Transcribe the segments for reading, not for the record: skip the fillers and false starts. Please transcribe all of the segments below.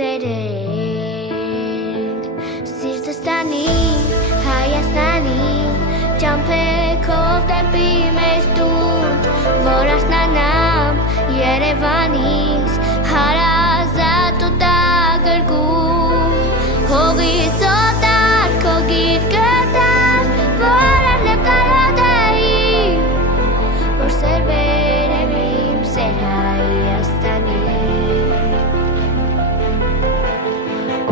ներել Սիրտստանի, Հայաստանի Ճամփեքով դեպի մեր տուն Որ արթնանամ Երևանից Հարազատ ու տագրգում Հողից օտար քո գիրկը տար Որ անեմ կարոտեի Որ սեր բերեմ իմ սեր Հայաստանի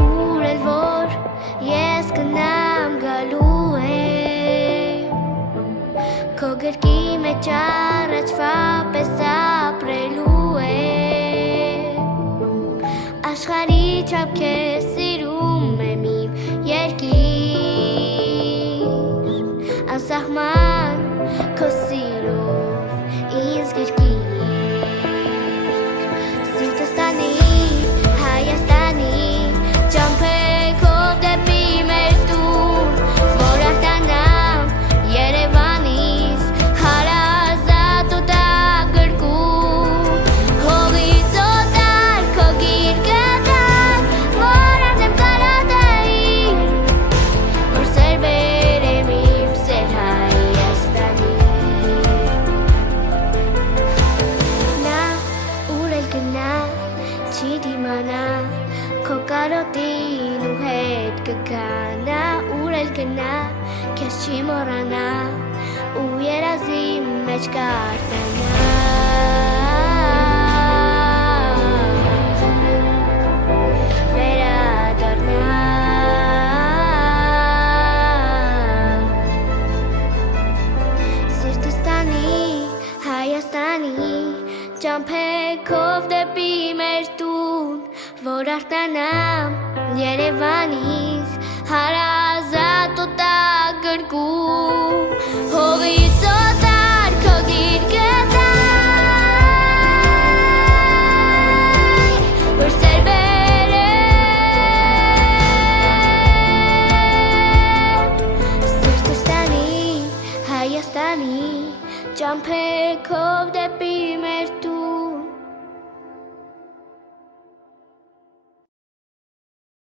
Ուր էլ որ ես կնամ գալու եմ Քո գրկի մեջ առաջվա պես ապրելու եմ Աշխարհի չափ քեզ սիրում եմ իմ երկիր Անսահման քո սիրով ինձ գրկիր Սիրտստանի, Հայաստանի Ճամփեքով դեպի մեր տուն Որ արթնանամ Երևանից Հարազատ ու տագրգում Հողից օտար քո գիրկը տար Որ անեմ կարոտեի Որ սեր բերեմ իմ սեր Հայաստանի Նա ուր էլ գնա չի դիմանա Քո կարոտին ու հետ կգա Նա ուր էլ գնա քեզ չի մոռանա Ու երազի մեջ կարտնանա Վերադառնա Սիրտստանի, Հայաստանի Ճամփեքով դեպի մեր տուն Որ արթնանամ Երևանից Հարազատ ու տագրգում Հողից օտար քո գիրկը տար Որ սեր բերեմ Սիրտստանի, Հայաստանի Ճամփեքով դեպի մեր տուն